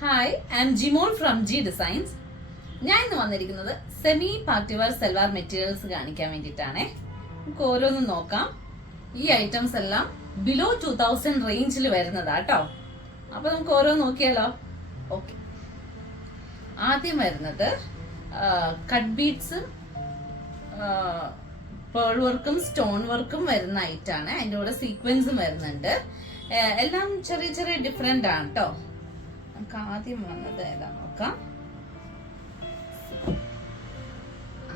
Hi, I'm Jimol from G designs. ഞാൻ ഇന്ന് വന്നിരിക്കുന്നത് semi party wear salwar materials കാണിക്കാൻ വേണ്ടിയിട്ടാണേ. നമുക്ക് ഓരോന്നും നോക്കാം. ഈ ഐറ്റംസ് എല്ലാം ബിലോ 2000 റേഞ്ചിൽ വരുന്നതാട്ടോ. അപ്പൊ നമുക്ക് ഓരോ നോക്കിയാലോ? ഓക്കെ, ആദ്യം വരുന്നത് കട്ട് ബീഡ്സും പേൾ വർക്കും സ്റ്റോൺ വർക്കും വരുന്ന ഐറ്റാണ്. അതിൻ്റെ കൂടെ സീക്വൻസും വരുന്നുണ്ട്. എല്ലാം ചെറിയ ചെറിയ ഡിഫറെന്റ് ആണ് കേട്ടോ. നമുക്ക് ആദ്യം വന്നത് ഏതാ നോക്കാം.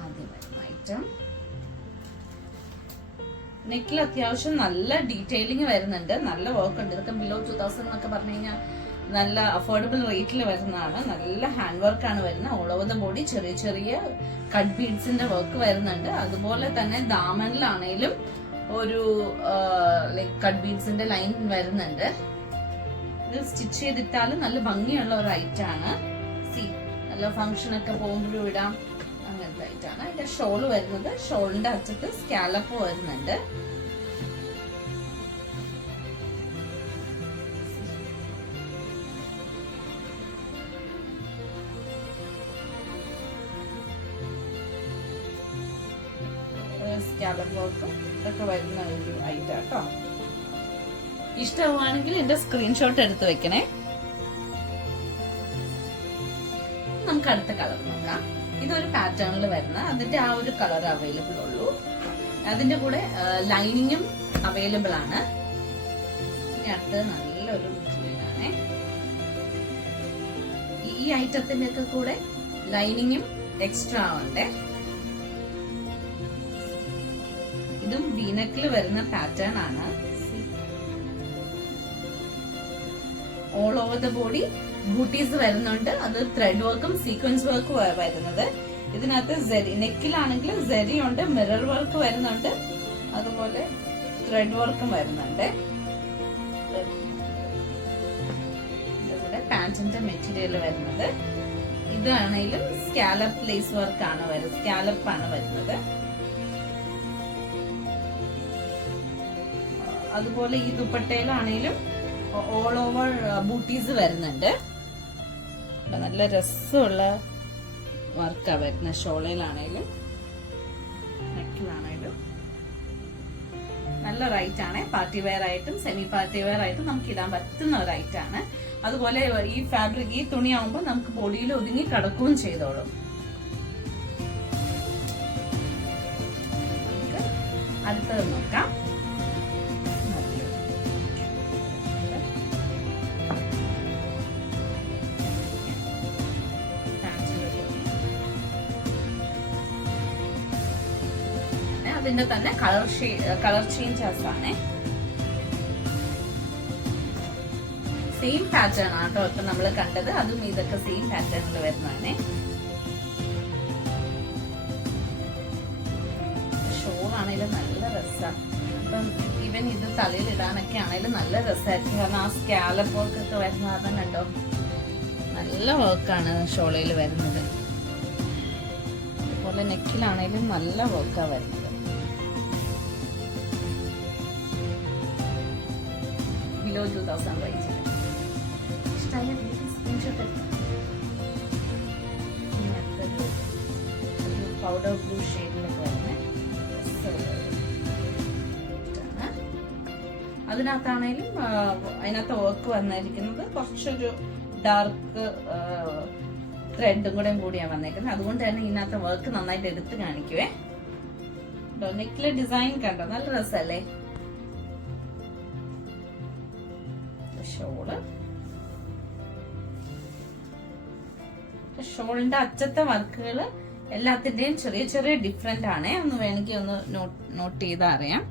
ആദ്യം വരുന്ന ഐറ്റം നെക്കിൽ അത്യാവശ്യം നല്ല ഡീറ്റെയിലിംഗ് വരുന്നുണ്ട്, നല്ല വർക്ക് ഉണ്ട്. ഇതൊക്കെ ബിലോ 2000 എന്നൊക്കെ പറഞ്ഞു കഴിഞ്ഞാൽ നല്ല അഫോർഡബിൾ റേറ്റിൽ വരുന്നതാണ്. നല്ല ഹാൻഡ് വർക്ക് ആണ് വരുന്നത്. ഓൾ ഓവർ ദ ബോഡി ചെറിയ ചെറിയ കട്ട് ബീഡ്സിന്റെ വർക്ക് വരുന്നുണ്ട്. അതുപോലെ തന്നെ ദാമനിലാണേലും ഒരു ലൈക് കട്ട് ബീഡ്സിന്റെ ലൈൻ വരുന്നുണ്ട്. ഇത് സ്റ്റിച്ച് ചെയ്തിട്ടാലും നല്ല ഭംഗിയുള്ള ഒരു ഐറ്റം ആണ്. സി, നല്ല ഫംഗ്ഷൻ ഒക്കെ പോകുമ്പോഴും ഇടാം, അങ്ങനത്തെ ഐറ്റം ആണ്. അതിന്റെ ഷോള് വരുന്നത്, ഷോളിന്റെ അറ്റത്ത് സ്കാലപ്പ് വരുന്നുണ്ട്. സ്കാലപ്പ് വർക്കും ഒക്കെ വരുന്ന ഒരു ഐറ്റം കേട്ടോ. ഇഷ്ടമാണെങ്കിൽ എന്റെ സ്ക്രീൻഷോട്ട് എടുത്ത് വെക്കണേ. നമുക്ക് അടുത്ത കളർ നോക്കാം. ഇതൊരു പാറ്റേണിൽ വരുന്ന, അതിന്റെ ആ ഒരു കളർ അവൈലബിൾ ഉള്ളൂ. അതിന്റെ കൂടെ ലൈനിങ്ങും അവൈലബിൾ ആണ്. ഇനി അടുത്തത് നല്ലൊരു മെറ്റീരിയലാണേ. ഈ ഐറ്റത്തിന്റെ ഒക്കെ കൂടെ ലൈനിങ്ങും എക്സ്ട്രാ ആവണ്ടേ. ഇതും വീനക്കിൽ വരുന്ന പാറ്റേൺ ആണ്. All over the body booties വരുന്നുണ്ട്. അത് ത്രെഡ് വർക്കും സീക്വൻസ് വർക്കും വരുന്നത്. ഇതിനകത്ത് സെരി, നെക്കിലാണെങ്കിൽ സെരി ഉണ്ട്, മിറർ വർക്ക് വരുന്നുണ്ട്, അതുപോലെ ത്രെഡ് വർക്കും വരുന്നുണ്ട്. ഇതിവിടെ പാന്റിന്റെ മെറ്റീരിയൽ വരുന്നത്. ഇതാണെങ്കിലും സ്കാലപ്പ് ലേസ് വർക്ക് ആണ് വരുന്നത്, സ്കാലപ്പ് ആണ് വരുന്നത്. അതുപോലെ ഈ ദുപ്പട്ടയിലാണേലും ഓൾ ഓവർ ബൂട്ടീസ് വരുന്നുണ്ട്. നല്ല രസമുള്ള വർക്കാ വരുന്ന. ഷോളയിലാണേലും നെക്കിലാണേലും നല്ല റൈറ്റ് ആണ്. പാർട്ടി വെയർ ആയിട്ടും സെമി പാർട്ടി വെയർ ആയിട്ടും നമുക്ക് ഇടാൻ പറ്റുന്ന ഒരു ഐറ്റം ആണ്. അതുപോലെ ഈ ഫാബ്രിക്, ഈ തുണിയാവുമ്പോൾ നമുക്ക് ബോഡിയിൽ ഒതുങ്ങി കിടക്കുകയും ചെയ്തോളും. നമുക്ക് അടുത്തത് നോക്കാം. അതിന്റെ തന്നെ കളർ ചേഞ്ചസ് ആണ്. സെയിം പാറ്റേൺ ആട്ടോ ഇപ്പൊ നമ്മൾ കണ്ടത്. അതും ഇതൊക്കെ സെയിം പാറ്റേണിൽ വരുന്നതാണ്. ഷോൾ ആണെങ്കിലും നല്ല രസമാണ്. ഇപ്പം ഈവൻ ഇത് തലയിൽ ഇടാനൊക്കെ ആണെങ്കിലും നല്ല രസമായിരിക്കും. കാരണം ആ സ്കാലപ്പ് വർക്ക് ഒക്കെ വരുന്ന കാരണം കണ്ടോ, നല്ല വർക്കാണ് ഷോളയിൽ വരുന്നത്. അതുപോലെ നെക്കിലാണെങ്കിലും നല്ല വർക്കാണ് വരുന്നത്. Below 2000 range. ഇഷ്ടമായ സ്ക്രീൻഷോട്ട് പൗഡർ ബ്ലൂ ഷെയ്ഡിലൊക്കെ വരുന്നത്. അതിനകത്താണേലും അതിനകത്ത് വർക്ക് വന്നിരിക്കുന്നത് കുറച്ചൊരു ഡാർക്ക് ത്രെഡും കൂടിയാണ് വന്നേക്കുന്നത്. അതുകൊണ്ട് തന്നെ ഇതിനകത്ത് വർക്ക് നന്നായിട്ട് എടുത്ത് കാണിക്കുവേ. നെക്കിലെ ഡിസൈൻ കണ്ടോ, നല്ല രസമല്ലേ? ഷോളിന്റെ അറ്റത്തെ വർക്കുകൾ എല്ലാത്തിന്റെയും ചെറിയ ചെറിയ ഡിഫറെന്റ് ആണ്. ഒന്ന് വേണമെങ്കിൽ ഒന്ന് നോട്ട് ചെയ്താൽ അറിയാം.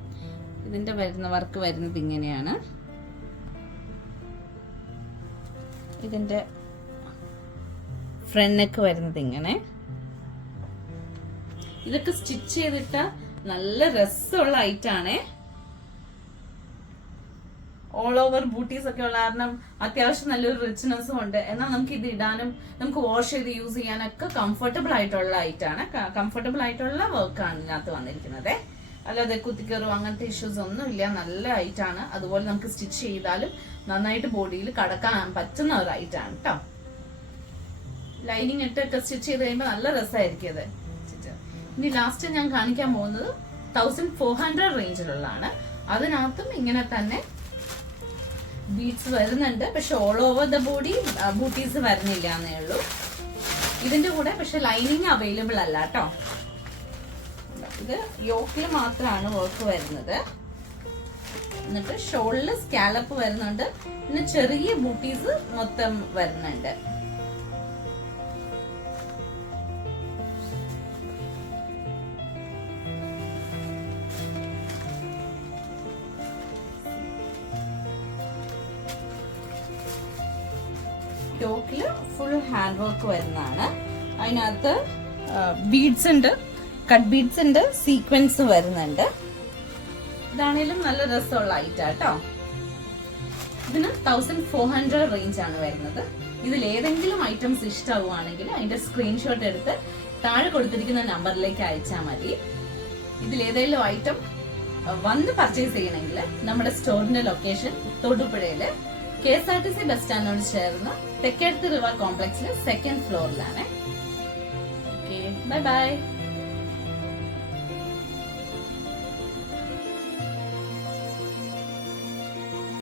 ഇതിന്റെ വരുന്ന വർക്ക് വരുന്നത് ഇങ്ങനെയാണ്. ഇതിന്റെ ഫ്രണ്ട് നെക്ക് വരുന്നത് ഇങ്ങനെ. ഇതൊക്കെ സ്റ്റിച്ച് ചെയ്തിട്ട നല്ല രസമുള്ള ഐറ്റം ആണേ. ഓൾ ഓവർ ബൂട്ടീസ് ഒക്കെ ഉള്ള കാരണം അത്യാവശ്യം നല്ലൊരു റിച്ച്നെസ്സും ഉണ്ട്. എന്നാൽ നമുക്ക് ഇത് ഇടാനും നമുക്ക് വാഷ് ചെയ്ത് യൂസ് ചെയ്യാനൊക്കെ കംഫർട്ടബിൾ ആയിട്ടുള്ള ഐറ്റാണ്. കംഫർട്ടബിൾ ആയിട്ടുള്ള വർക്കാണ് ഇതിനകത്ത് വന്നിരിക്കുന്നത്. അല്ലാതെ കുത്തിക്കയറും അങ്ങനത്തെ ഇഷ്യൂസ് ഒന്നും ഇല്ല. നല്ല ഐറ്റാണ്. അതുപോലെ നമുക്ക് സ്റ്റിച്ച് ചെയ്താലും നന്നായിട്ട് ബോഡിയിൽ കടക്കാൻ പറ്റുന്ന ഒരു ഐറ്റാണ് കേട്ടോ. ലൈനിങ് ഇട്ടൊക്കെ സ്റ്റിച്ച് ചെയ്ത് കഴിയുമ്പോൾ നല്ല രസമായിരിക്കും അത്. ഇനി ലാസ്റ്റ് ഞാൻ കാണിക്കാൻ പോകുന്നത് 1400 റേഞ്ചിലുള്ളതാണ്. അതിനകത്തും ഇങ്ങനെ തന്നെ ബീഡ്സ് വരുന്നുണ്ട്, പക്ഷെ all over the body booties വരുന്നില്ല എന്നേ ഉള്ളൂ. ഇതിന്റെ കൂടെ പക്ഷെ ലൈനിങ് അവൈലബിൾ അല്ല കേട്ടോ. ഇത് യോക്കിൽ മാത്രമാണ് വർക്ക് വരുന്നത്. എന്നിട്ട് ഷോളില് സ്കാലപ്പ് വരുന്നുണ്ട്, പിന്നെ ചെറിയ ബൂട്ടീസ് മൊത്തം വരുന്നുണ്ട്. യോക്കില് ഫുൾ ഹാൻഡ് വർക്ക് വരുന്നതാണ്. അതിനകത്ത് ബീഡ്സ് ഉണ്ട്, കട്ട് ബീഡ്സ് ഉണ്ട്, സീക്വൻസ് വരുന്നുണ്ട്. ഇതാണേലും നല്ല രസമുള്ള ഐറ്റം കേട്ടോ. ഇതിന് 1400 റേഞ്ച് ആണ് വരുന്നത്. ഇതിൽ ഏതെങ്കിലും ഐറ്റംസ് ഇഷ്ടമാവുകയാണെങ്കിൽ അതിന്റെ സ്ക്രീൻഷോട്ട് എടുത്ത് താഴെ കൊടുത്തിരിക്കുന്ന നമ്പറിലേക്ക് അയച്ചാൽ മതി. ഇതിലേതെങ്കിലും ഐറ്റം വന്ന് പർച്ചേസ് ചെയ്യണമെങ്കിൽ നമ്മുടെ സ്റ്റോറിന്റെ ലൊക്കേഷൻ തൊടുപുഴയില് KSRTC ബസ് സ്റ്റാൻഡിനോട് ചേർന്ന് തെക്കേടത്ത് റിവർ കോംപ്ലക്സിലെ 2nd ഫ്ലോറിലാണ്. Okay, bye by.